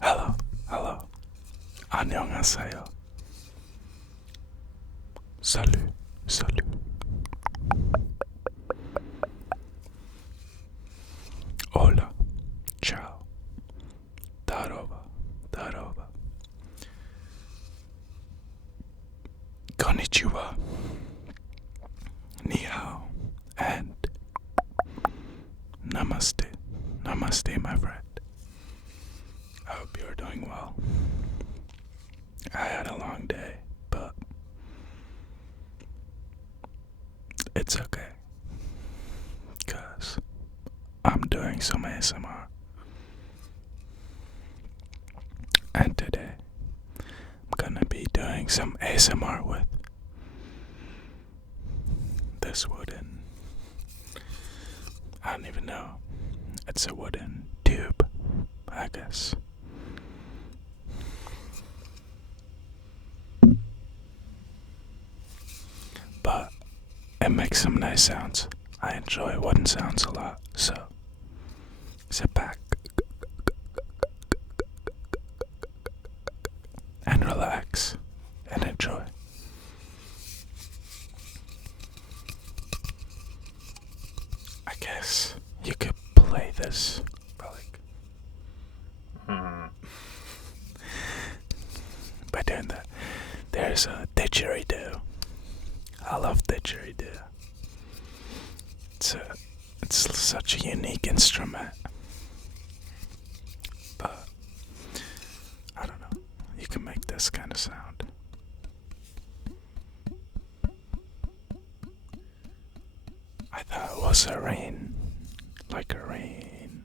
Hello, hello. 안녕하세요. Salut, salut. Hola, ciao. Darova, darova. Konnichiwa. Ni hao. And namaste. Namaste, my friend. I hope you're doing well. I had a long day, but it's okay. Because I'm doing some ASMR. And today, I'm gonna be doing some ASMR with this wooden. I don't even know. It's a wooden tube, I guess. But it makes some nice sounds. I enjoy wooden sounds a lot, so sit back and relax and enjoy. I guess you could play this by by doing that. There's a didgeridoo. I love didgeridoo. It's such a unique instrument. But I don't know. You can make this kind of sound. I thought it was a rain, like a rain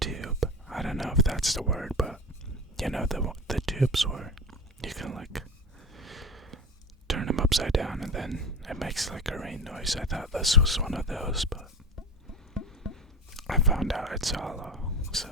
tube. I don't know if that's the word, but you know the tubes where you can like turn them upside down and then it makes like a rain noise. I thought this was one of those, but I found out it's hollow, so.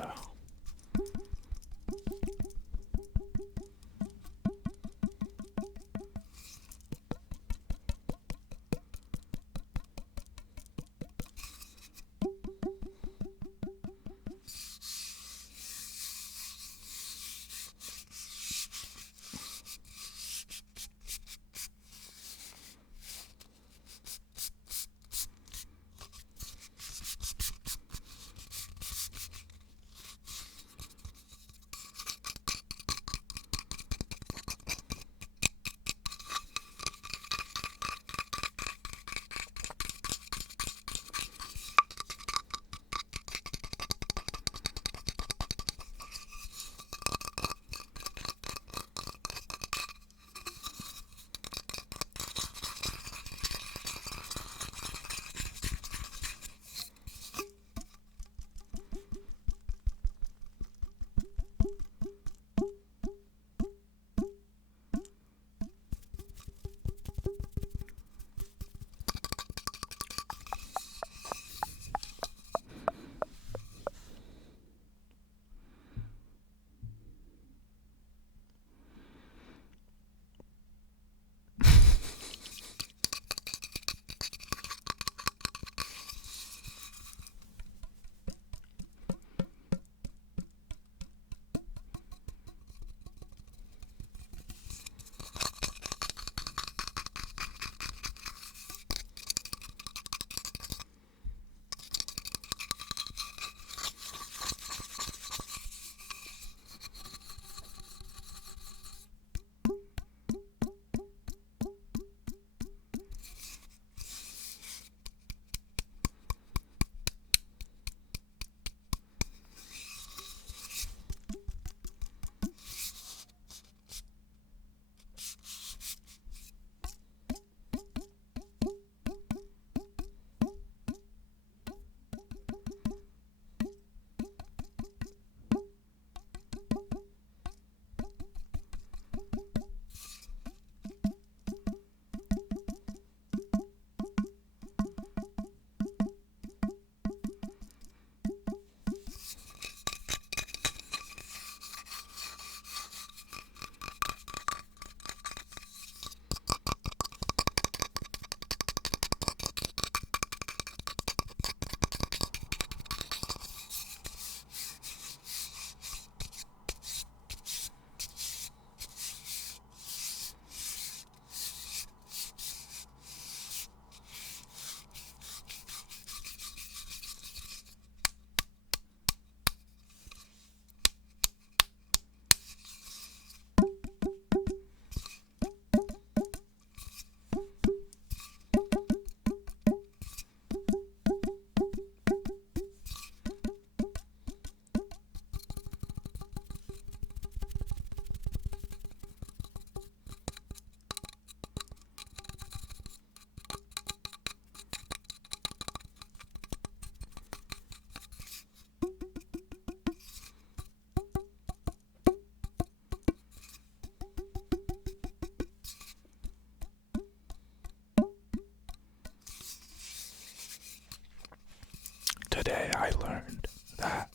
today I learned that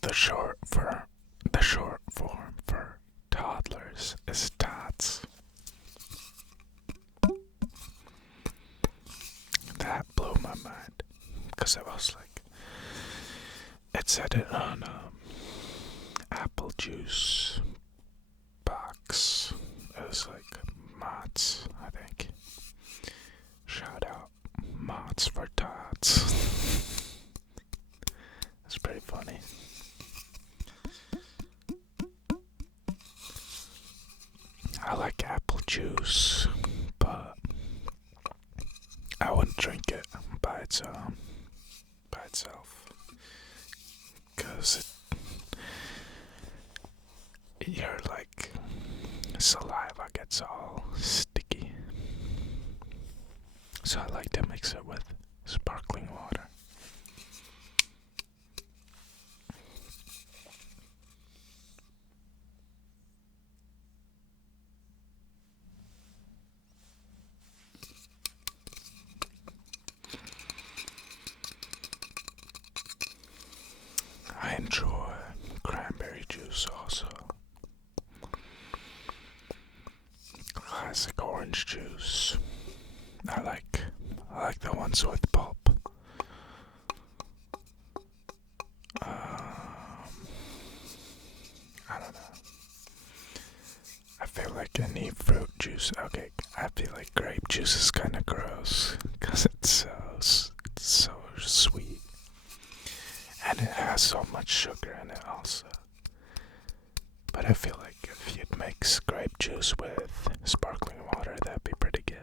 the short form for toddlers is tots. That blew my mind because I was like, it said it on apple juice box. It was like Mott's, I think. Shout out Mott's for tots. It's pretty funny. I like apple juice, but I wouldn't drink it by itself, because your like saliva gets all sticky. So I like to mix it with sparkling water. I enjoy cranberry juice also. Classic orange juice. I like the ones with pulp. I don't know. I feel like any fruit juice. Okay, I feel like grape juice is kind of gross because it's so sweet. And it has so much sugar in it also. But I feel like if you'd mix grape juice with sparkling water, that'd be pretty good.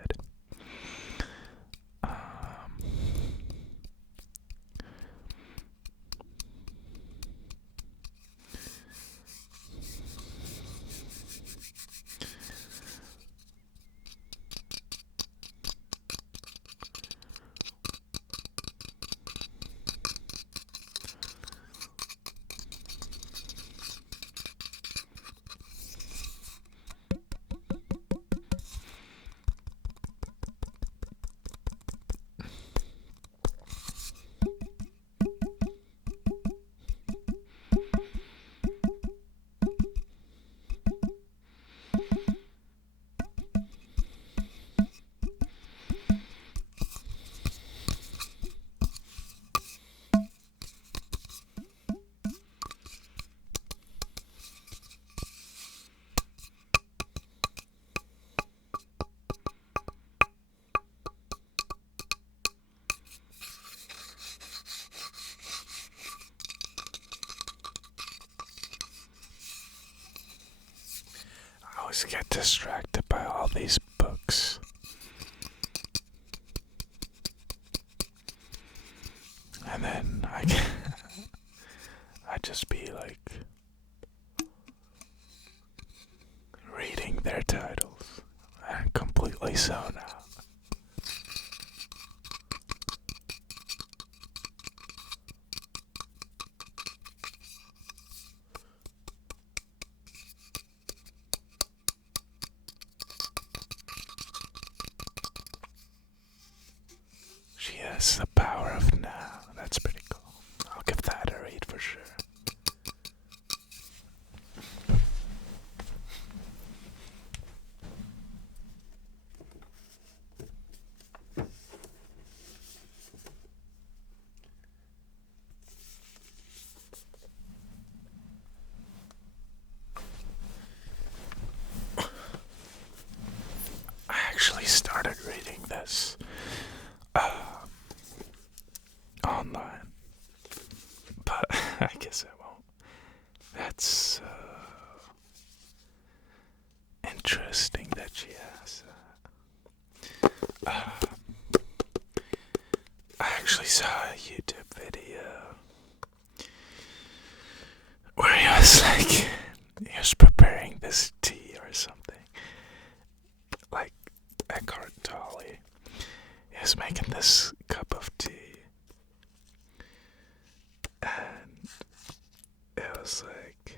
I always get distracted by all these books. And then I just be like reading their titles and completely zone out. She has the power of now. That's pretty cool. I'll give that a read for sure. I actually started reading this online, but I guess I won't. That's interesting that she has I actually saw a YouTube video where he was preparing this tea or something, like Eckhart Tolle. He was making this cup of tea, and it was like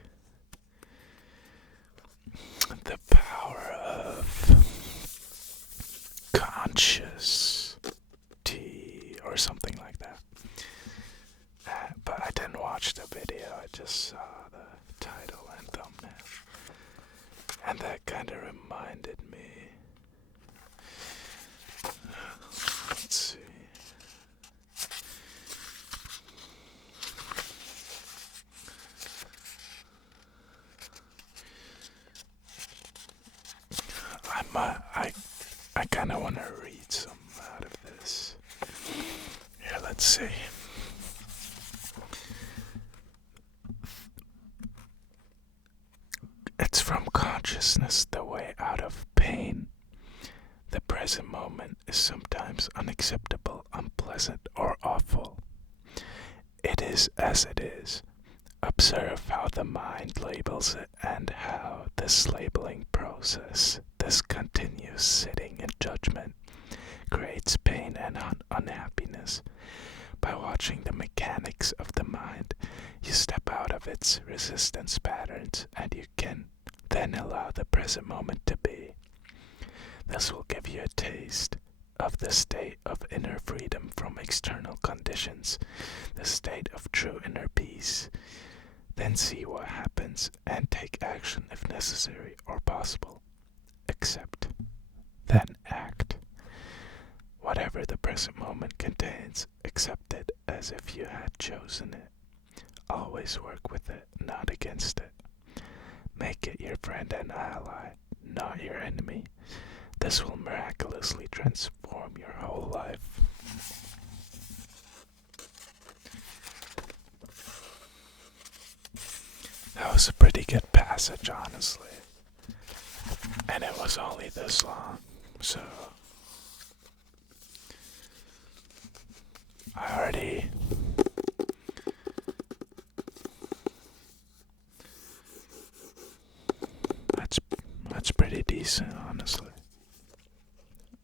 the power of conscious tea or something like that. But I didn't watch the video, I just saw the title and thumbnail. And that kind of reminded me. Let's see. I kind of want to read some out of this. Here, let's see. It's from consciousness, the way out of pain. The present moment is sometimes unacceptable, unpleasant, or awful. It is as it is. Observe how the mind labels it and how this labeling process, this continuous sitting in judgment, creates pain and unhappiness. By watching the mechanics of the mind, you step out of its resistance patterns and you can then allow the present moment to be. This will give you a taste of the state of inner freedom from external conditions, the state of true inner peace. Then see what happens and take action if necessary or possible. Accept, then act. Whatever the present moment contains, accept it as if you had chosen it. Always work with it, not against it. Make it your friend and ally, not your enemy. This will miraculously transform your whole life. That was a pretty good passage, honestly. And it was only this long, so I already that's pretty decent, honestly.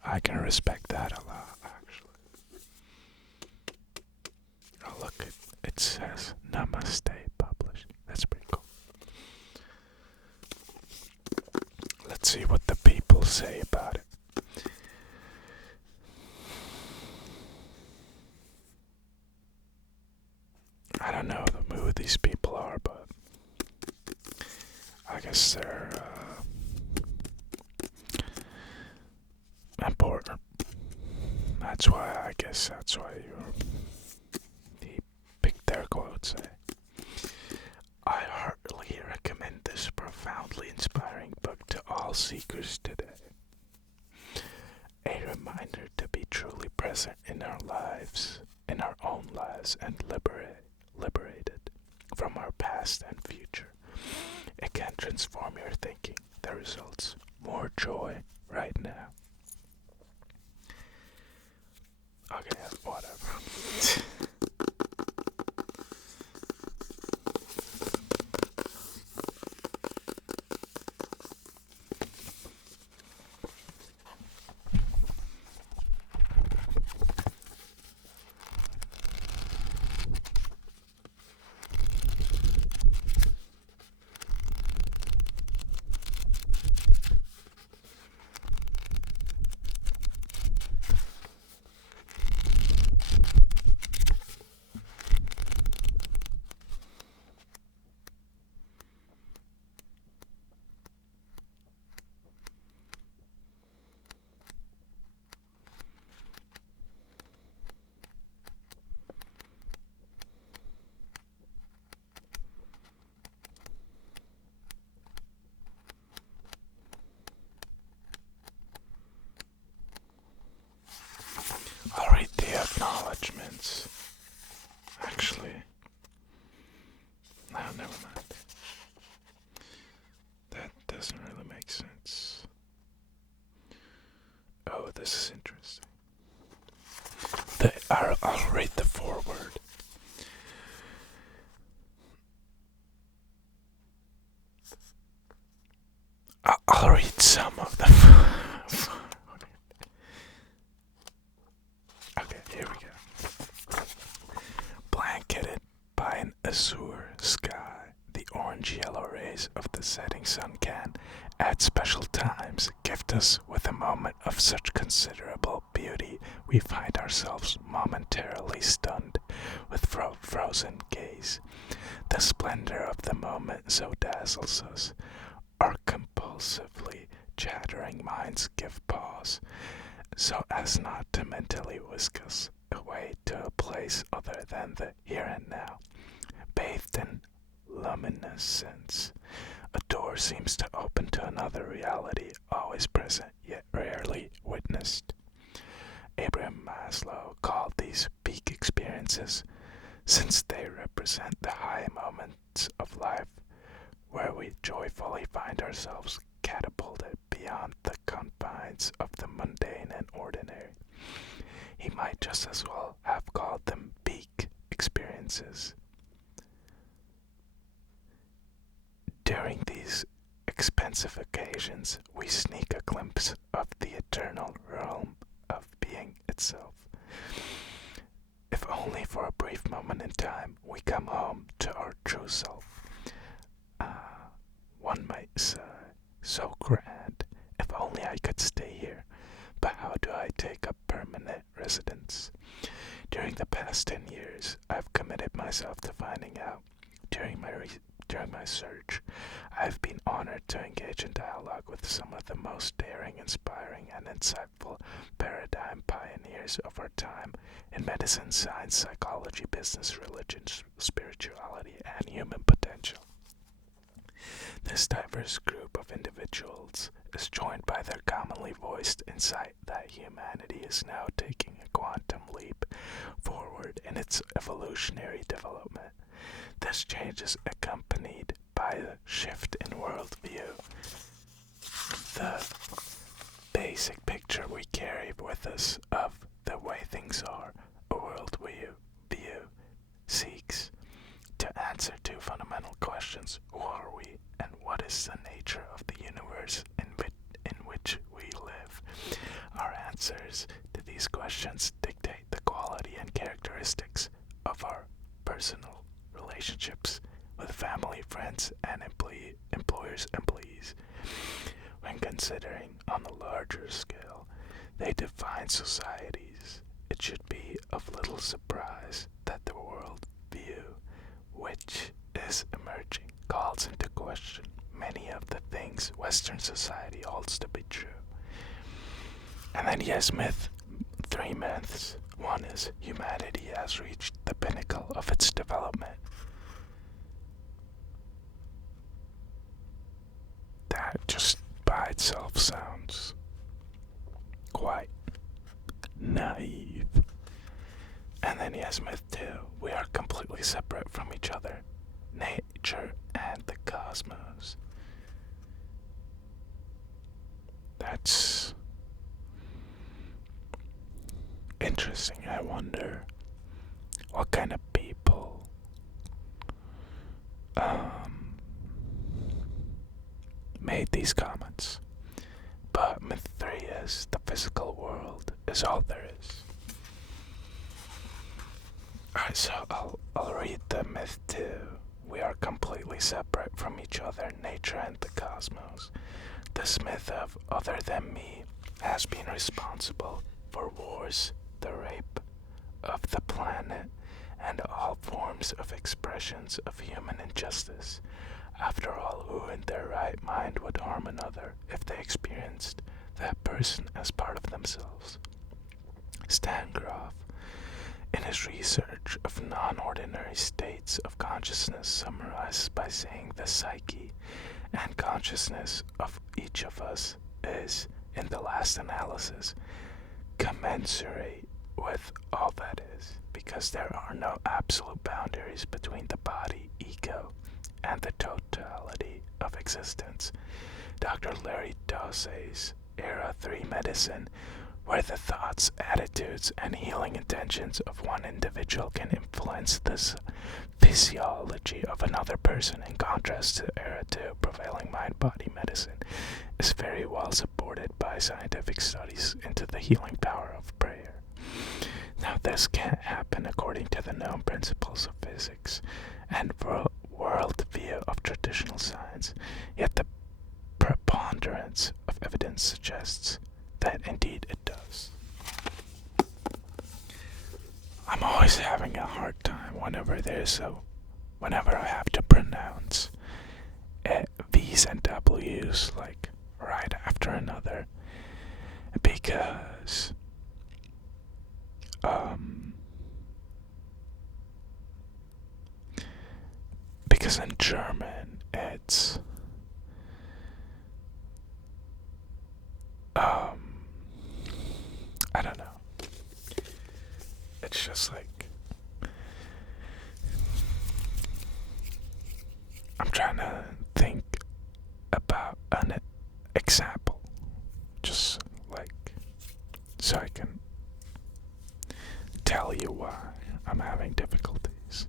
I can respect that a lot, actually. Oh, look, it says Namaste published. That's pretty cool. Let's see what the people say about it. I don't know who these people are, but I guess they're important. That's why he picked their quotes. I heartily recommend this profoundly inspiring book to all seekers today. A reminder to be truly present in our lives, in our own lives, and liberated from our past and future. It can transform your thinking. The results, more joy right now. Okay, whatever. I'll read the acknowledgements. Actually, no, never mind. That doesn't really make sense. Oh, this is interesting. I'll read the foreword. I'll read some of them. Okay, here we go. Blanketed by an azure sky, the orange-yellow rays of the setting sun can, at special times, gift us with a moment of such considerable beauty we find ourselves momentarily stunned with frozen gaze. The splendor of the moment so dazzles us. Our compulsively chattering minds give pause, so as not to mentally whisk us away to a place other than the here and now. Bathed in luminescence, a door seems to open to another reality, always present yet rarely witnessed. Abraham Maslow called these peak experiences, since they represent the high moments of life where we joyfully find ourselves catapulted beyond the confines of the mundane and ordinary. He might just as well have called them peak experiences. During these expensive occasions, we sneak a glimpse of the eternal realm of being itself. If only for a brief moment in time, we come home to our true self. One might say, so grand, if only I could stay here. But how do I take up permanent residence? During the past 10 years, I've committed myself to finding out. During my search, I've been honored to engage in dialogue with some of the most daring, inspiring, and insightful paradigm pioneers of our time in medicine, science, psychology, business, religion, spirituality, and human potential. This diverse group of individuals is joined by their commonly voiced insight that humanity is now taking a quantum leap forward in its evolutionary development. This change is accompanied by a shift in worldview. The basic picture we carry with us of the way things are, a worldview seeks to answer two fundamental questions: who are we, and what is the nature of the universe in which we live? Our answers to these questions dictate the quality and characteristics of our personal relationships with family, friends, and employers, employees. When considering on a larger scale, they define societies. It should be of little surprise that the world view which is emerging calls into question many of the things Western society holds to be true. And then he has three myths. One is humanity has reached the pinnacle of its development. That just by itself sounds quite naive. And then he has myth 2. We are completely separate from each other, nature and the cosmos. That's interesting. I wonder what kind of people made these comments. But myth 3 is the physical world is all there is. Alright, so I'll read the myth 2. We are completely separate from each other, nature and the cosmos. This myth of other than me has been responsible for wars, the rape of the planet, and all forms of expressions of human injustice. After all, who in their right mind would harm another if they experienced that person as part of themselves? Stan Groff, in his research of non-ordinary states of consciousness, summarizes by saying the psyche and consciousness of each of us is, in the last analysis, commensurate with all that is, because there are no absolute boundaries between the body, ego, and the totality of existence. Dr. Larry Dossey's Era 3 Medicine, where the thoughts, attitudes, and healing intentions of one individual can influence the physiology of another person, in contrast to Era 2 prevailing mind-body medicine, is very well supported by scientific studies into the healing power of prayer. Now, this can't happen according to the known principles of physics and worldview of traditional science, yet the preponderance of evidence suggests that indeed it does. I'm always having a hard time whenever I have to pronounce V's and W's like right after another, because in German it's I don't know. It's just like I'm trying to think about an example, just like so I can tell you why I'm having difficulties.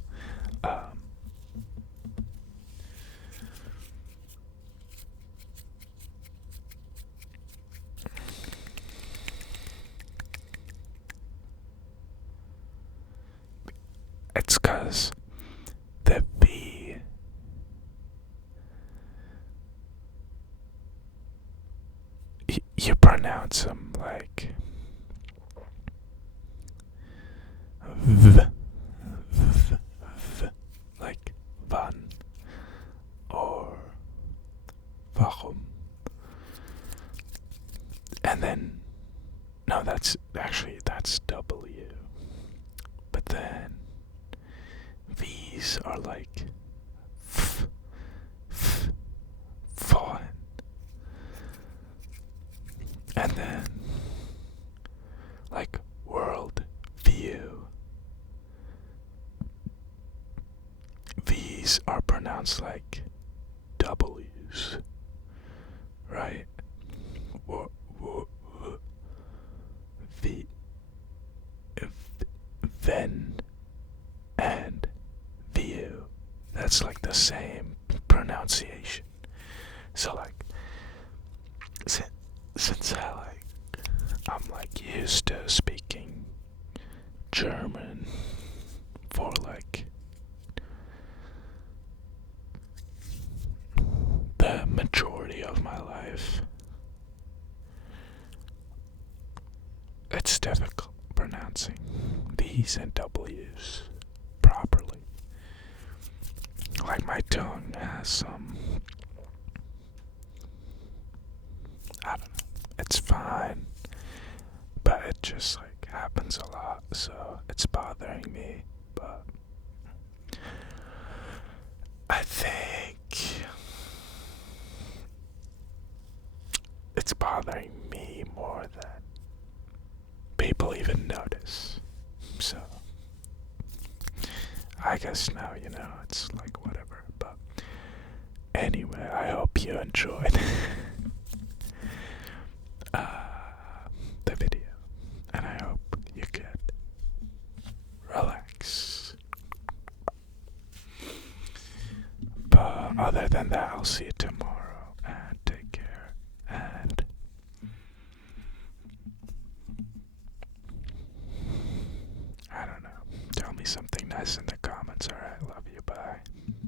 It's 'cause the V you pronounce them like v, like wann or warum, and then no, that's W, but then V's are like f, fawn, and then like world view. V's are pronounced like W's, right? V, then, and view. That's like the same pronunciation. So like, since I'm like used to speaking German for like the majority of my life, it's difficult pronouncing V's and W's properly. Like my tongue has some, I don't know, it's fine, but it just like happens a lot, so it's bothering me. But I think it's bothering me more than people even notice. So I guess now, it's like whatever. But anyway, I hope you enjoyed the video, and I hope you get relax. But other than that, I'll see you tomorrow.